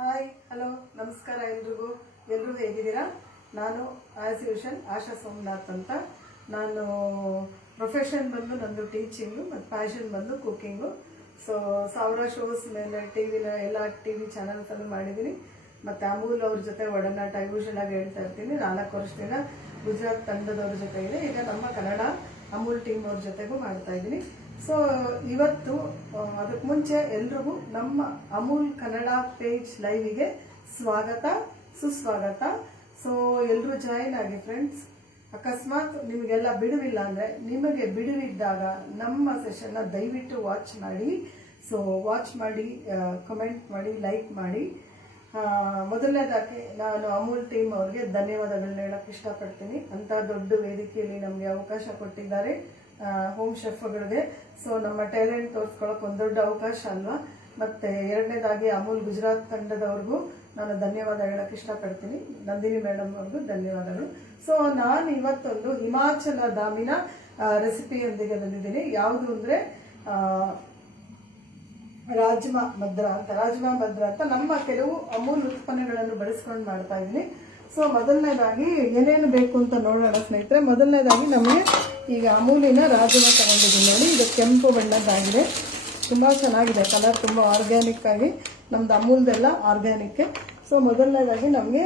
Hi hello ನಮಸ್ಕಾರ ಎಲ್ಲರೂ ಹೇಗಿದ್ದೀರಾ? ನಾನು ಆಸ್ ಯೂಶುವಲ್ ಆಶಾ ಸೋಮನಾಥ್ ಅಂತ. ನಾನು ಪ್ರೊಫೆಷನ್ ಬಂದು ನಂದು ಟೀಚಿಂಗು ಮತ್ತು ಪ್ಯಾಷನ್ ಬಂದು ಕುಕ್ಕಿಂಗು. ಸೊ ಸಾವಿರ ಶೋಸ್ ಮೇಲೆ ಎಲ್ಲ ಟಿವಿ ಚಾನಲ್ಸಲ್ಲೂ ಮಾಡಿದ್ದೀನಿ. ಮತ್ತು ಅಮೂಲ್ ಅವ್ರ ಜೊತೆ ಒಡನಾಟ ಯೂಶುವಲ್ ಆಗಿ ಹೇಳ್ತಾ ಇರ್ತೀನಿ. 4 ವರ್ಷದಿಂದ ಗುಜರಾತ್ ತಂಡದವ್ರ ಜೊತೆ ಇದೆ. ಈಗ ನಮ್ಮ ಕನ್ನಡ ಅಮೂಲ್ ಟೀಮ್ ಅವ್ರ ಜೊತೆಗೂ ಮಾಡ್ತಾ ಇದ್ದೀನಿ. ಸೊ ಇವತ್ತು ಅದಕ್ಕೆ ಮುಂಚೆ ಎಲ್ರಿಗೂ ನಮ್ಮ ಅಮೂಲ್ ಕನ್ನಡ ಪೇಜ್ ಲೈವಿಗೆ ಸ್ವಾಗತ ಸುಸ್ವಾಗತ. ಸೊ ಎಲ್ಲರೂ ಜಾಯಿನ್ ಆಗಿ ಫ್ರೆಂಡ್ಸ್. ಅಕಸ್ಮಾತ್ ನಿಮಗೆಲ್ಲ ಬಿಡುವಿಲ್ಲ ಅಂದರೆ ನಿಮಗೆ ಬಿಡುವಿದ್ದಾಗ ನಮ್ಮ ಸೆಷನ್ನ ದಯವಿಟ್ಟು ವಾಚ್ ಮಾಡಿ. ಸೊ ವಾಚ್ ಮಾಡಿ, ಕಮೆಂಟ್ ಮಾಡಿ, ಲೈಕ್ ಮಾಡಿ. ಮೊದಲನೇದಾಗಿ ನಾನು ಅಮೂಲ್ ಟೀಮ್ ಅವ್ರಿಗೆ ಧನ್ಯವಾದಗಳನ್ನ ಹೇಳಕ್ಕೆ ಇಷ್ಟಪಡ್ತೀನಿ. ಅಂಥ ದೊಡ್ಡ ವೇದಿಕೆಯಲ್ಲಿ ನಮಗೆ ಅವಕಾಶ ಕೊಟ್ಟಿದ್ದಾರೆ ಹೋಮ್ ಶೆಫ್ಗಳಿಗೆ. ಸೊ ನಮ್ಮ ಟ್ಯಾಲೆಂಟ್ ತೋರಿಸ್ಕೊಳ್ಳೋಕೆ ಒಂದು ದೊಡ್ಡ ಅವಕಾಶ ಅಲ್ವಾ. ಮತ್ತು ಎರಡನೇದಾಗಿ ಅಮೂಲ್ ಗುಜರಾತ್ ತಂಡದವ್ರಿಗೂ ನಾನು ಧನ್ಯವಾದ ಹೇಳಕ್ಕೆ ಇಷ್ಟಪಡ್ತೀನಿ. ನಂದಿನಿ ಮೇಡಮ್ ಅವ್ರಿಗೂ ಧನ್ಯವಾದಗಳು. ಸೊ ನಾನು ಇವತ್ತೊಂದು ಹಿಮಾಚಲ ಧಾಮಿನ ರೆಸಿಪಿಯೊಂದಿಗೆ ಬಂದಿದ್ದೀನಿ. ಯಾವುದು ಅಂದರೆ ರಾಜ್ಮಾ ಮದ್ರ ಅಂತ ನಮ್ಮ ಕೆಲವು ಅಮೂಲ್ ಉತ್ಪನ್ನಗಳನ್ನು ಬಳಸ್ಕೊಂಡು ಮಾಡ್ತಾ ಇದ್ದೀನಿ. ಸೊ ಮೊದಲನೇದಾಗಿ ಏನೇನು ಬೇಕು ಅಂತ ನೋಡೋಣ ಸ್ನೇಹಿತರೆ. ಮೊದಲನೇದಾಗಿ ನಮಗೆ ಈಗ ಅಮೂಲಿನ ರಾಜ್ಮಾ ತಗೊಂಡಿದ್ದೀನಿ ನೋಡಿ. ಇದು ಕೆಂಪು ಬಣ್ಣದ್ದಾಗಿದೆ, ತುಂಬ ಚೆನ್ನಾಗಿದೆ ಕಲರ್, ತುಂಬ ಆರ್ಗ್ಯಾನಿಕ್ ಆಗಿ. ನಮ್ದು ಅಮೂಲ್ದೆಲ್ಲ ಆರ್ಗ್ಯಾನಿಕ್ಕೆ. ಸೊ ಮೊದಲನೇದಾಗಿ ನಮಗೆ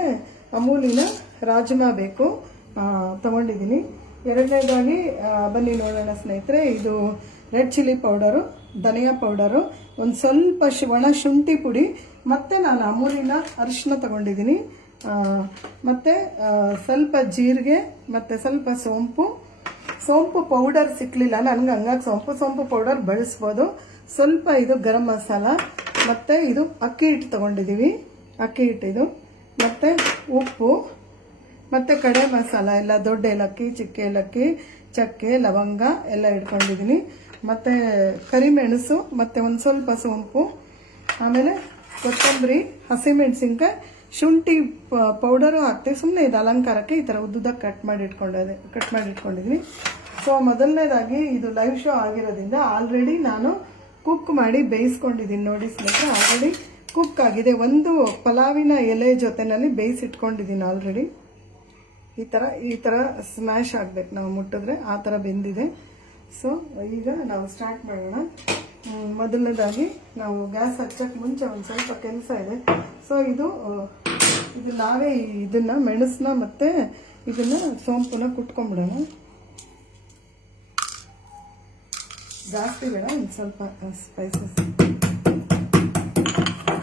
ಅಮೂಲಿನ ರಾಜ್ಮಾ ಬೇಕು, ತಗೊಂಡಿದ್ದೀನಿ. ಎರಡನೇದಾಗಿ ಬನ್ನಿ ನೋಡೋಣ ಸ್ನೇಹಿತರೆ. ಇದು ರೆಡ್ ಚಿಲ್ಲಿ ಪೌಡರು, ಧನಿಯಾ ಪೌಡರು, ಒಂದು ಸ್ವಲ್ಪ ಒಣ ಶುಂಠಿ ಪುಡಿ, ಮತ್ತು ನಾನು ಅಮೂಲಿನ ಅರಿಶಿನ ತಗೊಂಡಿದ್ದೀನಿ. ಮತ್ತು ಸ್ವಲ್ಪ ಜೀರಿಗೆ, ಮತ್ತು ಸ್ವಲ್ಪ ಸೋಂಪು ಪೌಡರ್ ಸಿಕ್ಕಲಿಲ್ಲ ನನಗೆ, ಹಂಗಾಗಿ ಸೋಂಪು ಪೌಡರ್ ಬಳಸ್ಬೋದು. ಸ್ವಲ್ಪ ಇದು ಗರಂ ಮಸಾಲ, ಮತ್ತು ಇದು ಅಕ್ಕಿ ಹಿಟ್ಟು ತಗೊಂಡಿದ್ದೀವಿ, ಅಕ್ಕಿ ಹಿಟ್ಟಿದು, ಮತ್ತು ಉಪ್ಪು, ಮತ್ತು ಕಡೆ ಮಸಾಲ ಎಲ್ಲ ದೊಡ್ಡ ಏಲಕ್ಕಿ, ಚಿಕ್ಕ ಏಲಕ್ಕಿ, ಚಕ್ಕೆ, ಲವಂಗ ಎಲ್ಲ ಇಟ್ಕೊಂಡಿದ್ದೀನಿ. ಮತ್ತು ಕರಿಮೆಣಸು, ಮತ್ತು ಒಂದು ಸ್ವಲ್ಪ ಸೋಂಪು, ಆಮೇಲೆ ಕೊತ್ತಂಬರಿ, ಹಸಿಮೆಣಸಿನ್ಕಾಯಿ, ಶುಂಠಿ ಪೌಡರು ಹಾಕ್ತೀವಿ. ಸುಮ್ಮನೆ ಇದು ಅಲಂಕಾರಕ್ಕೆ ಈ ಥರ ಉದ್ದುದಕ್ಕೆ ಕಟ್ ಮಾಡಿ ಇಟ್ಕೊಂಡಿದ್ದೀನಿ. ಸೊ ಮೊದಲನೇದಾಗಿ ಇದು ಲೈವ್ ಶೋ ಆಗಿರೋದ್ರಿಂದ ಆಲ್ರೆಡಿ ನಾನು ಕುಕ್ ಮಾಡಿ ಬೇಯಿಸ್ಕೊಂಡಿದ್ದೀನಿ ನೋಡಿ ಸ್ನೇಹಿತರೆ. ಆಲ್ರೆಡಿ ಕುಕ್ ಆಗಿದೆ. ಒಂದು ಪಲಾವಿನ ಎಲೆ ಜೊತೆನಲ್ಲಿ ಬೇಯಿಸಿಟ್ಕೊಂಡಿದ್ದೀನಿ ಆಲ್ರೆಡಿ. ಈ ಥರ ಸ್ಮ್ಯಾಶ್ ಆಗಬೇಕು, ನಾವು ಮುಟ್ಟಿದ್ರೆ ಆ ಥರ ಬೆಂದಿದೆ. ಸೊ ಈಗ ನಾವು ಸ್ಟಾರ್ಟ್ ಮಾಡೋಣ. ಮೊದಲನೇದಾಗಿ ನಾವು ಗ್ಯಾಸ್ ಹಚ್ಚಕ್ಕೆ ಮುಂಚೆ ಒಂದು ಸ್ವಲ್ಪ ಕೆಲಸ ಇದೆ. ಸೊ ಇದು ನಾವೇ ಇದನ್ನು ಮೆಣಸನ್ನ ಮತ್ತು ಇದನ್ನು ಸೋಂಪನ್ನ ಕುಟ್ಕೊಂಡ್ಬಿಡೋಣ. ಜಾಸ್ತಿ ಬೇಡ, ಒಂದು ಸ್ವಲ್ಪ ಸ್ಪೈಸಸ್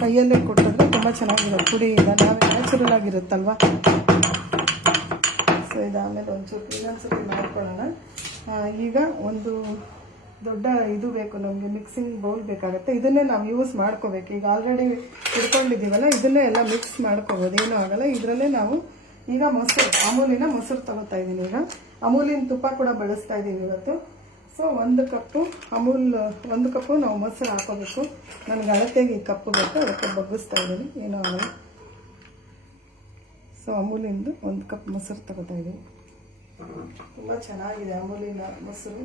ಕೈಯಲ್ಲೇ ಕೊಟ್ಟಿದ್ರೆ ತುಂಬ ಚೆನ್ನಾಗಿರುತ್ತೆ. ಪುಡಿ ನಾವೇ ನ್ಯಾಚುರಲ್ ಆಗಿರುತ್ತಲ್ವ. ಸೊ ಇದಾದಮೇಲೆ ಇನ್ನೊಂದ್ಸತಿ ಮಾಡ್ಕೊಳ್ಳೋಣ. ಈಗ ಒಂದು ದೊಡ್ಡ ಇದು ಬೇಕು ನಮಗೆ, ಮಿಕ್ಸಿಂಗ್ ಬೌಲ್ ಬೇಕಾಗುತ್ತೆ. ಇದನ್ನೇ ನಾವು ಯೂಸ್ ಮಾಡ್ಕೋಬೇಕು. ಈಗ ಆಲ್ರೆಡಿ ಇಟ್ಕೊಂಡಿದ್ದೀವಲ್ಲ, ಇದನ್ನೇ ಎಲ್ಲ ಮಿಕ್ಸ್ ಮಾಡ್ಕೋಬೋದು, ಏನೂ ಆಗಲ್ಲ. ಇದರಲ್ಲೇ ನಾವು ಈಗ ಅಮೂಲಿನ ಮೊಸರು ತಗೋತಾ ಇದ್ದೀನಿ. ಈಗ ಅಮೂಲಿನ ತುಪ್ಪ ಕೂಡ ಬಳಸ್ತಾ ಇದ್ದೀವಿ ಇವತ್ತು. ಸೊ 1 ಕಪ್ಪು ನಾವು ಮೊಸರು ಹಾಕೋಬೇಕು. ನನಗೆ ಅಳತೆಗೆ ಈ ಕಪ್ಪು ಬೇಕು, ಅದಕ್ಕೆ ಬಗ್ಗಿಸ್ತಾ ಇದ್ದೀನಿ, ಏನೂ ಆಗಲ್ಲ. ಸೊ ಅಮೂಲಿಂದು 1 ಕಪ್ ಮೊಸರು ತಗೋತಾ ಇದ್ದೀನಿ. ತುಂಬ ಚೆನ್ನಾಗಿದೆ ಅಮೂಲಿನ ಮೊಸರು.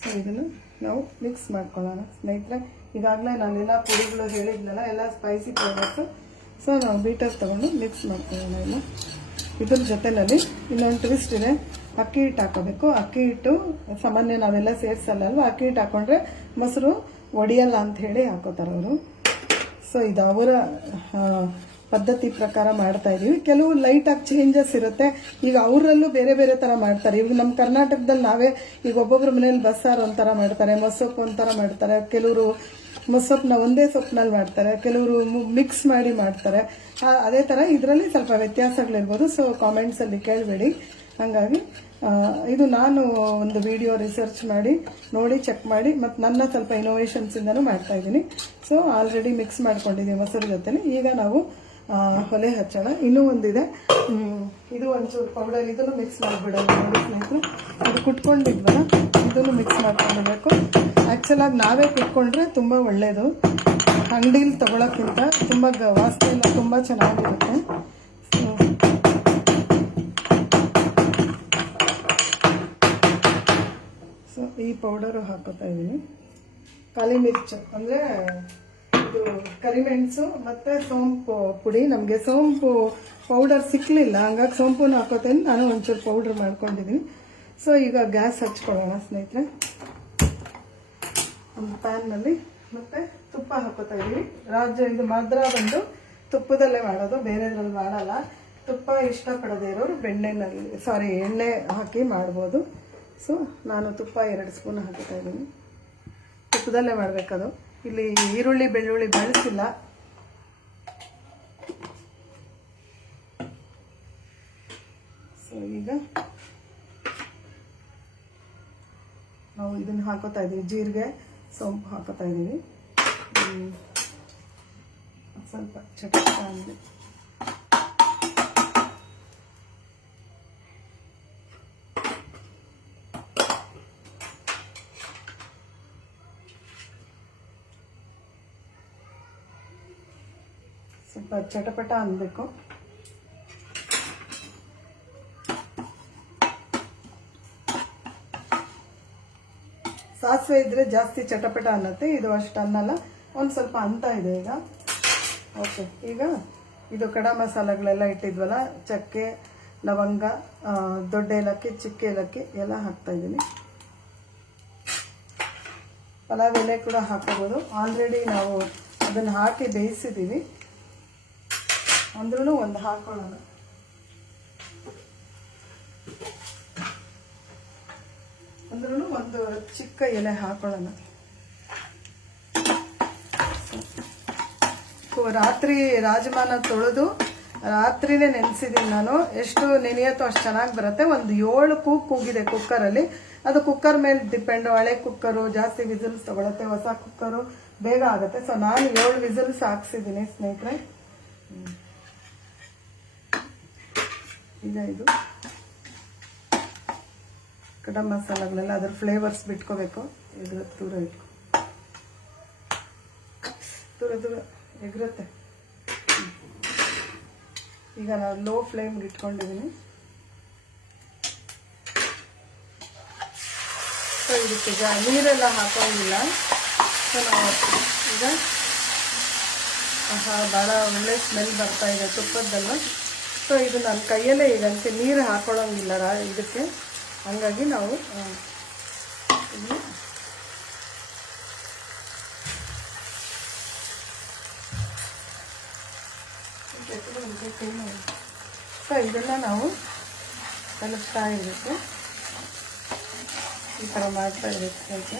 ಸೊ ಇದನ್ನು ನಾವು ಮಿಕ್ಸ್ ಮಾಡ್ಕೊಳ್ಳೋಣ ಸ್ನೇಹಿತರೆ. ಈಗಾಗಲೇ ನಾನೆಲ್ಲ ಪುಡಿಗಳು ಹೇಳಿದ್ನಲ್ಲ, ಎಲ್ಲ ಸ್ಪೈಸಿ ಪೌಡರ್ಸು. ಸೊ ನಾವು ಬೀಟರ್ ತೊಗೊಂಡು ಮಿಕ್ಸ್ ಮಾಡ್ಕೊಳ್ಳೋಣ. ಇಲ್ಲ ಇದ್ರ ಜೊತೆಯಲ್ಲಿ ಇನ್ನೊಂದು ಟ್ವಿಸ್ಟ್ ಇದೆ, ಅಕ್ಕಿ ಹಿಟ್ಟು ಹಾಕೋಬೇಕು. ಅಕ್ಕಿ ಹಿಟ್ಟು ಸಾಮಾನ್ಯ ನಾವೆಲ್ಲ ಸೇರಿಸಲ್ಲ, ಅಕ್ಕಿ ಹಿಟ್ಟು ಹಾಕೊಂಡ್ರೆ ಮೊಸರು ಒಡೆಯಲ್ಲ ಅಂತ ಹೇಳಿ ಹಾಕೋತಾರೆ ಅವರು. ಸೊ ಇದು ಅವರ ಪದ್ಧತಿ ಪ್ರಕಾರ ಮಾಡ್ತಾ ಇದೀವಿ. ಕೆಲವು ಲೈಟಾಗಿ ಚೇಂಜಸ್ ಇರುತ್ತೆ. ಈಗ ಅವರಲ್ಲೂ ಬೇರೆ ಬೇರೆ ಥರ ಮಾಡ್ತಾರೆ. ಈಗ ನಮ್ಮ ಕರ್ನಾಟಕದಲ್ಲಿ ನಾವೇ ಈಗ ಒಬ್ಬೊಬ್ಬರ ಮನೇಲಿ ಬಸ್ಸಾರು ಒಂಥರ ಮಾಡ್ತಾರೆ, ಮೊಸೊಪ್ಪು ಒಂಥರ ಮಾಡ್ತಾರೆ, ಕೆಲವರು ಮೊಸೊಪ್ಪನ್ನ ಒಂದೇ ಸೊಪ್ಪಿನಲ್ಲಿ ಮಾಡ್ತಾರೆ, ಕೆಲವರು ಮಿಕ್ಸ್ ಮಾಡಿ ಮಾಡ್ತಾರೆ. ಅದೇ ಥರ ಇದರಲ್ಲಿ ಸ್ವಲ್ಪ ವ್ಯತ್ಯಾಸಗಳಿರ್ಬೋದು. ಸೊ ಕಾಮೆಂಟ್ಸಲ್ಲಿ ಕೇಳಬೇಡಿ. ಹಾಗಾಗಿ ಇದು ನಾನು ಒಂದು ವಿಡಿಯೋ ರಿಸರ್ಚ್ ಮಾಡಿ ನೋಡಿ ಚೆಕ್ ಮಾಡಿ ಮತ್ತು ನನ್ನ ಸ್ವಲ್ಪ ಇನೋವೇಷನ್ಸಿಂದನೂ ಮಾಡ್ತಾಯಿದ್ದೀನಿ. ಸೊ ಆಲ್ರೆಡಿ ಮಿಕ್ಸ್ ಮಾಡ್ಕೊಂಡಿದ್ದೀವಿ ಮೊಸರು ಜೊತೆ. ಈಗ ನಾವು ಒಲೆ ಹಚ್ಚೋಣ. ಇನ್ನೂ ಒಂದಿದೆ, ಇದು ಒಂಚೂರು ಪೌಡರ್, ಇದನ್ನು ಮಿಕ್ಸ್ ಮಾಡಿಬಿಡೋದು ನೋಡಿ ಸ್ನೇಹಿತರೆ. ಇದು ಕುಟ್ಕೊಂಡಿದ್ವಲ್ಲ, ಇದನ್ನು ಮಿಕ್ಸ್ ಮಾಡ್ಕೊಂಡಿರಬೇಕು. ಆ್ಯಕ್ಚುಲಾಗಿ ನಾವೇ ಕುಟ್ಕೊಂಡ್ರೆ ತುಂಬ ಒಳ್ಳೆಯದು, ಅಂಗಡೀಲಿ ತೊಗೊಳಕ್ಕಿಂತ. ತುಂಬ ವಾಸನೆ ಎಲ್ಲ ತುಂಬ ಚೆನ್ನಾಗಿರುತ್ತೆ. ಸೊ ಈ ಪೌಡರು ಹಾಕೋತಾ ಇದ್ದೀನಿ. ಕಾಲಿ ಮಿರ್ಚು ಅಂದರೆ ಇದು ಕರಿಮೆಣಸು ಮತ್ತು ಸೋಂಪು ಪುಡಿ. ನಮಗೆ ಸೋಂಪು ಪೌಡರ್ ಸಿಕ್ಕಲಿಲ್ಲ, ಹಂಗಾಗಿ ಸೋಂಪುನ ಹಾಕೋತೇನೆ. ನಾನು ಒಂಚೂರು ಪೌಡ್ರ್ ಮಾಡ್ಕೊಂಡಿದ್ದೀನಿ. ಸೊ ಈಗ ಗ್ಯಾಸ್ ಹಚ್ಕೊಳ್ಳೋಣ ಸ್ನೇಹಿತರೆ. ಒಂದು ಪ್ಯಾನ್ನಲ್ಲಿ ಮತ್ತು ತುಪ್ಪ ಹಾಕೋತಾ ಇದ್ದೀವಿ. ಇದು ಮಾತ್ರ ಬಂದು ತುಪ್ಪದಲ್ಲೇ ಮಾಡೋದು, ಬೇರೆದ್ರಲ್ಲಿ ಮಾಡಲ್ಲ. ತುಪ್ಪ ಇಷ್ಟಪಡದೇ ಇರೋರು ಎಣ್ಣೆ ಹಾಕಿ ಮಾಡ್ಬೋದು. ಸೊ ನಾನು ತುಪ್ಪ 2 ಸ್ಪೂನ್ ಹಾಕ್ತಾ ಇದ್ದೀನಿ. ತುಪ್ಪದಲ್ಲೇ ಮಾಡಬೇಕದು. ಇಲ್ಲಿ ಈರುಳ್ಳಿ ಬೆಳ್ಳುಳ್ಳಿ ಬಳಸಿಲ್ಲ. ಸೊ ಈಗ ನಾವು ಇದನ್ನು ಹಾಕೋತಾ ಇದ್ದೀವಿ. ಜೀರಿಗೆ ಸೋಂಪು ಹಾಕೋತಾ ಇದ್ದೀವಿ. ಸ್ವಲ್ಪ ಚಟಕ ಅಂದರೆ ಸ್ವಲ್ಪ ಚಟಪಟ ಅನ್ನಬೇಕು. ಸಾಸಿವೆ ಇದ್ರೆ ಜಾಸ್ತಿ ಚಟಪಟ ಅನ್ನತ್ತೆ, ಇದು ಅಷ್ಟು ಅನ್ನಲ್ಲ. ಒಂದು ಸ್ವಲ್ಪ ಅಂತ ಇದೆ ಈಗ. ಓಕೆ, ಈಗ ಇದು ಕಡ ಮಸಾಲೆಗಳೆಲ್ಲ ಇಟ್ಟಿದ್ವಲ್ಲ, ಚಕ್ಕೆ, ಲವಂಗ, ದೊಡ್ಡ ಏಲಕ್ಕಿ, ಚಿಕ್ಕ ಏಲಕ್ಕಿ ಎಲ್ಲ ಹಾಕ್ತಾ ಇದ್ದೀನಿ. ಪಲಾವ್ ಎಲೆ ಕೂಡ ಹಾಕೋಬೋದು. ಆಲ್ರೆಡಿ ನಾವು ಅದನ್ನು ಹಾಕಿ ಬೇಯಿಸಿದ್ದೀವಿ, ಅಂದ್ರೂ ಒಂದು ಹಾಕೊಳ್ಳೋಣ. ಒಂದು ಚಿಕ್ಕ ಎಲೆ ಹಾಕೊಳ್ಳೋಣ. ರಾತ್ರಿ ರಾಜಮಾನ ತೊಳೆದು ರಾತ್ರಿನೇ ನೆನೆಸಿದ್ದೀನಿ ನಾನು. ಎಷ್ಟು ನೆನೆಯತ್ತೋ ಅಷ್ಟು ಚೆನ್ನಾಗಿ ಬರುತ್ತೆ. ಒಂದು 7 ಕೂಗಿದೆ ಕುಕ್ಕರಲ್ಲಿ. ಅದು ಕುಕ್ಕರ್ ಮೇಲೆ ಡಿಪೆಂಡು. ಹಳೆ ಕುಕ್ಕರು ಜಾಸ್ತಿ ವಿಸಿಲ್ಸ್ ತಗೊಳುತ್ತೆ, ಹೊಸ ಕುಕ್ಕರು ಬೇಗ ಆಗುತ್ತೆ. ಸೊ ನಾನು 7 ವಿಸಿಲ್ಸ್ ಹಾಕ್ಸಿದ್ದೀನಿ ಸ್ನೇಹಿತರೆ. ಈಗ ಇದು ಕಡ ಮಸಾಲೆಗಳೆಲ್ಲ ಅದ್ರ ಫ್ಲೇವರ್ಸ್ ಬಿಟ್ಕೋಬೇಕು. ದೂರ ಇಟ್ಕೊ, ದೂರ ಎಗ್ರತ್ತೆ. ಈಗ ನಾವು ಲೋ ಫ್ಲೇಮ್ಗೆ ಇಟ್ಕೊಂಡಿದ್ದೀನಿ. ಸೊ ಇದಕ್ಕೆ ನೀರೆಲ್ಲ ಹಾಕೋಂಗಿಲ್ಲ. ಸೊ ನಾವು ಈಗ ಭಾಳ ಒಳ್ಳೆ ಸ್ಮೆಲ್ ಬರ್ತಾ ಇದೆ ತುಪ್ಪದ್ದೆಲ್ಲ. ಸೊ ಇದು ನನ್ನ ಕೈಯಲ್ಲೇ ಈಗಂತೆ ನೀರು ಹಾಕೊಳ್ಳೋಂಗಿಲ್ಲ ಇದಕ್ಕೆ. ಹಂಗಾಗಿ ನಾವು ಸೊ ಇದನ್ನು ನಾವು ಕಲಿಸ್ತಾ ಇರಬೇಕು. ಈ ಥರ ಮಾಡ್ತಾ ಇರಬೇಕು. ಹೇಗೆ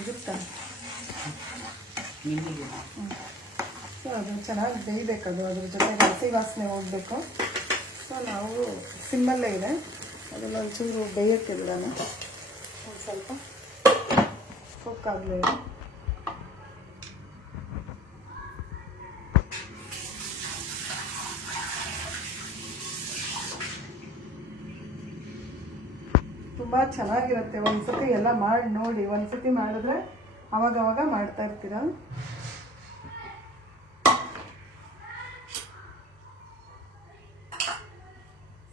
ಇರುತ್ತಾ? ಸೊ ಅದು ಚೆನ್ನಾಗಿ ಬೇಯಬೇಕದು. ಅದ್ರ ಜೊತೆಗೆ ಹಸಿ ವಾಸನೆ ಹೋಗಬೇಕು. ಸೊ ನಾವು ಸಿಮ್ಮಲ್ಲೇ ಇದೆ, ಅದನ್ನು ಒಂಚೂರು ಬೇಯಕ್ಕೆ ಬಿಡೋಣ. ಒಂದು ಸ್ವಲ್ಪ ಕುಕ್ ಆಗಲೇ ಇದೆ. ತುಂಬ ಚೆನ್ನಾಗಿರುತ್ತೆ. ಒಂದ್ಸತಿ ಎಲ್ಲ ಮಾಡಿ ನೋಡಿ. ಒಂದ್ಸತಿ ಮಾಡಿದ್ರೆ ಅವಾಗವಾಗ ಮಾಡ್ತಾ ಇರ್ತೀರ.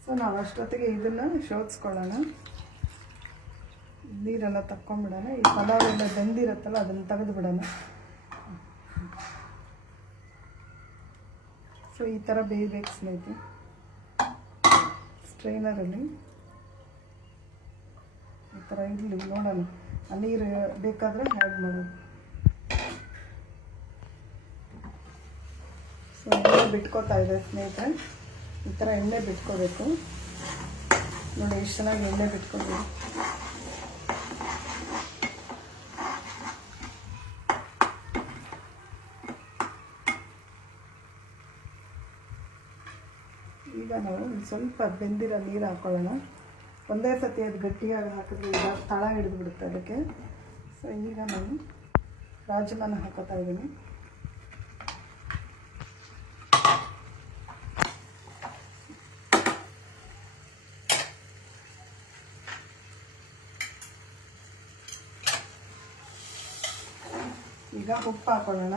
ಸೊ ನಾವು ಅಷ್ಟೊತ್ತಿಗೆ ಇದನ್ನು ಶೋಧಿಸ್ಕೊಳ್ಳೋಣ. ನೀರೆಲ್ಲ ತಕ್ಕೊಂಡ್ಬಿಡೋಣ. ಈ ಪಲಾವ್ ಎಲ್ಲ ಬೆಂದಿರುತ್ತಲ್ಲ ಅದನ್ನು ತೆಗೆದು ಬಿಡೋಣ. ಸೊ ಈ ಥರ ಬೇಯಬೇಕು ಸ್ನೇಹಿತರೆ. ಸ್ಟ್ರೈನರಲ್ಲಿ ಈ ಥರ ಇರಲಿ, ನೋಡೋಣ. ಆ ನೀರು ಬೇಕಾದರೆ ಆ್ಯಡ್ ಮಾಡೋದು. ಸೊ ಎಣ್ಣೆ ಬಿಟ್ಕೋತಾ ಇದೆ ಸ್ನೇಹಿತರೆ. ಈ ಥರ ಎಣ್ಣೆ ಬಿಟ್ಕೋಬೇಕು ನೋಡಿ. ಎಷ್ಟು ಚೆನ್ನಾಗಿ ಎಣ್ಣೆ ಬಿಟ್ಕೋಬೇಕು. ಈಗ ನಾವು ಸ್ವಲ್ಪ ಬೆಂದಿರೋ ನೀರು ಹಾಕ್ಕೊಳ್ಳೋಣ. ಒಂದೇ ಸತಿ ಅದು ಗಟ್ಟಿಯಾಗಿ ಹಾಕಿದ್ರೆ ಈಗ ತಳ ಹಿಡಿದು ಬಿಡುತ್ತೆ ಅದಕ್ಕೆ. ಸೊ ಈಗ ನಾನು ರಾಜಮಾನ ಹಾಕೋತಾ ಇದ್ದೀನಿ. ಈಗ ಉಪ್ಪು ಹಾಕೊಳ್ಳೋಣ.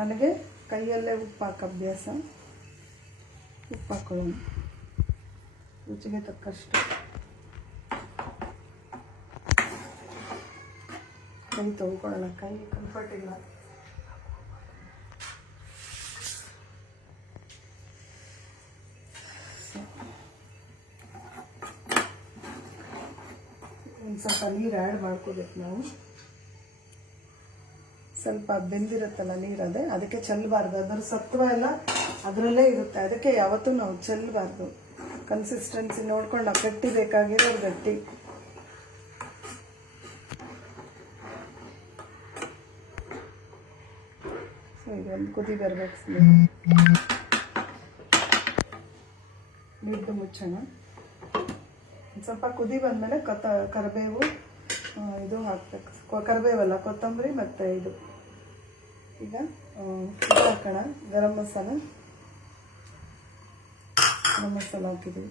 ನನಗೆ ಕೈಯಲ್ಲೇ ಉಪ್ಪು ಹಾಕೋ ಅಭ್ಯಾಸ. ಉಪ್ಪು ಹಾಕೊಳ್ಳೋಣ ರುಚಿಗೆ ತಕ್ಕಷ್ಟು. ಕೈ ತೊಳ್ಕೊಳ್ಳೋಣ, ಕೈ ಕಂಫರ್ಟ್ ಇಲ್ಲ. ಒಂದು ಸ್ವಲ್ಪ ನೀರು ಆ್ಯಡ್ ಮಾಡ್ಕೋಬೇಕು ನಾವು. ಸ್ವಲ್ಪ ಬೆಂದಿರುತ್ತಲ್ಲ ನೀರದೆ, ಅದಕ್ಕೆ ಚೆಲ್ಲಬಾರ್ದು. ಅದರ ಸತ್ವ ಎಲ್ಲ ಅದರಲ್ಲೇ ಇರುತ್ತೆ, ಅದಕ್ಕೆ ಯಾವತ್ತೂ ನಾವು ಚೆಲ್ಲಬಾರ್ದು. ಕನ್ಸಿಸ್ಟೆನ್ಸಿ ನೋಡ್ಕೊಂಡು ಗಟ್ಟಿ ಬೇಕಾಗಿರೋದು ಗಟ್ಟಿ. ಸೊ ಇದೊಂದು ಕುದಿ ಬರಬೇಕು. ನೀರು ಮುಚ್ಚೋಣ. ಒಂದು ಸ್ವಲ್ಪ ಕುದಿ ಬಂದಮೇಲೆ ಕರಿಬೇವು ಇದು ಹಾಕ್ಬೇಕು. ಕರಿಬೇವಲ್ಲ, ಕೊತ್ತಂಬರಿ ಮತ್ತು ಇದು. ಈಗ ಇದು ಹಾಕೋಣ, ಗರಂ ಮಸಾಲ ಹಾಕಿದ್ದೀವಿ.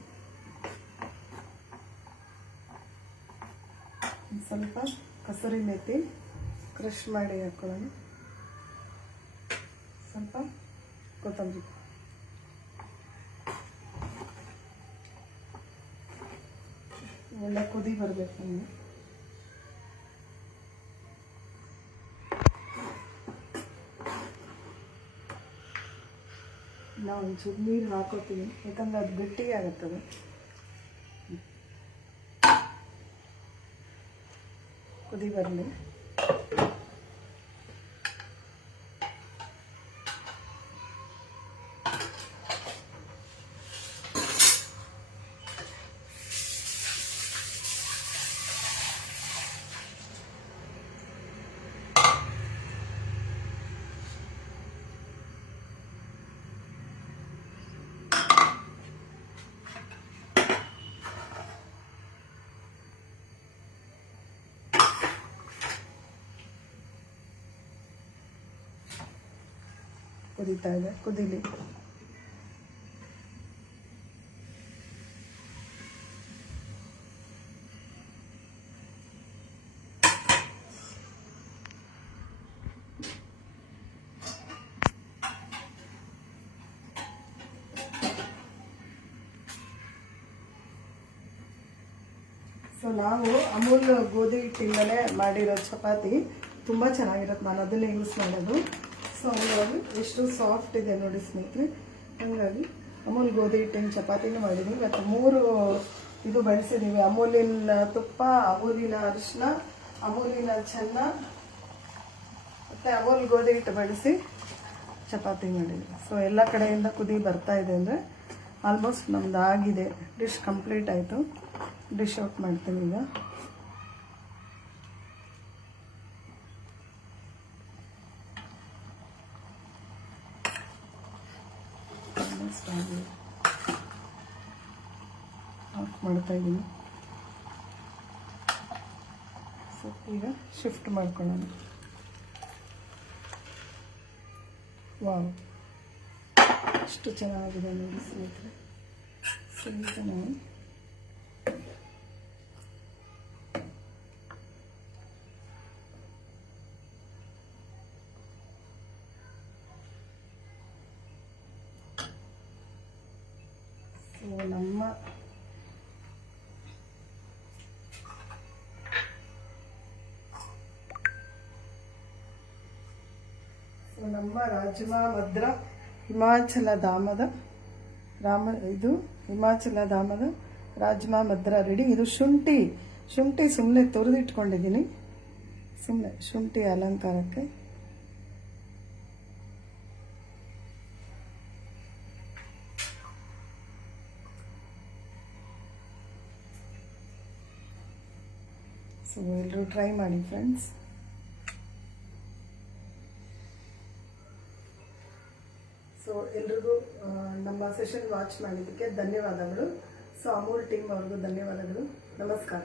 ಸ್ವಲ್ಪ ಕಸೂರಿ ಮೇಥಿ ಕ್ರಷ್ ಮಾಡಿ ಹಾಕೊಳ್ಳೋಣ. ಸ್ವಲ್ಪ ಕೊತ್ತಂಬರಿ. ಒಳ್ಳೆ ಕುದಿ ಬರಬೇಕು ನಮಗೆ. ನಾವು ಒಂಚೂರು ನೀರು ಹಾಕೋತೀವಿ, ಯಾಕಂದರೆ ಅದು ಗಟ್ಟಿಗೆ ಆಗುತ್ತದೆ. ಕುದಿ ಬರಲಿ. ಕುದೀತಾ ಇದೆ, ಕುದೀಲಿ. ಸೊ ನಾವು ಅಮೂಲ್ ಗೋಧಿ ಹಿಟ್ಟಿಂದಲೇ ಮಾಡಿರೋ ಚಪಾತಿ ತುಂಬ ಚೆನ್ನಾಗಿರುತ್ತೆ. ನಾನು ಅದನ್ನೇ ಯೂಸ್ ಮಾಡೋದು. ಸೊ ಹಂಗಾಗಿ ಎಷ್ಟು ಸಾಫ್ಟ್ ಇದೆ ನೋಡಿ ಸ್ನೇಹಿತರೆ. ಹಾಗಾಗಿ ಅಮೂಲ್ ಗೋಧಿ ಹಿಟ್ಟಿನ ಚಪಾತಿನೂ ಮಾಡಿದ್ದೀವಿ. ಮತ್ತು 3 ಇದು ಬಳಸಿದ್ದೀವಿ: ಅಮೂಲಿನ ತುಪ್ಪ, ಅಮೂಲಿನ ಅರಿಶಿನ, ಅಮೂಲಿನ ಚೆನ್ನ ಮತ್ತು ಅಮೂಲ್ ಗೋಧಿ ಹಿಟ್ಟು ಬಳಸಿ ಚಪಾತಿ ಮಾಡಿದ್ದೀವಿ. ಸೊ ಎಲ್ಲ ಕಡೆಯಿಂದ ಕುದಿ ಬರ್ತಾ ಇದೆ ಅಂದರೆ ಆಲ್ಮೋಸ್ಟ್ ನಮ್ದು ಆಗಿದೆ. ಡಿಶ್ ಕಂಪ್ಲೀಟ್ ಆಯಿತು. ಡಿಶ್ ಔಟ್ ಮಾಡ್ತೀನಿ ಈಗ. ಆಫ್ ಮಾಡ್ತಾ ಇದ್ದೀನಿ. ಸೊ ಈಗ ಶಿಫ್ಟ್ ಮಾಡ್ಕೊಳ್ಳೋಣ. ವಾವ್, ಎಷ್ಟು ಚೆನ್ನಾಗಿದೆ ನೋಡಿ ಸ್ನೇಹಿತರೆ. ಸೊ ಈಗ ನಾವು ನಮ್ಮ ರಾಜ್ಮಾ ಮದ್ರ ಹಿಮಾಚಲ ಧಾಮದ ರಾಜ್ಮಾ ಮದ್ರ ರೆಡಿ. ಇದು ಶುಂಠಿ ಸುಮ್ಮನೆ ತುರಿದಿಟ್ಕೊಂಡಿದ್ದೀನಿ, ಸುಮ್ಮನೆ ಶುಂಠಿ ಅಲಂಕಾರಕ್ಕೆ. ಸೊ ಎಲ್ಲರೂ ಟ್ರೈ ಮಾಡಿ ಫ್ರೆಂಡ್ಸ್. ಸೊ ಎಲ್ರಿಗೂ ನಮ್ಮ ಸೆಷನ್ ವಾಚ್ ಮಾಡಿದ್ದಕ್ಕೆ ಧನ್ಯವಾದಗಳು. ಸೊ ಅಮೂಲ್ ಟೀಮ್ ಅವ್ರಿಗೂ ಧನ್ಯವಾದಗಳು. ನಮಸ್ಕಾರ.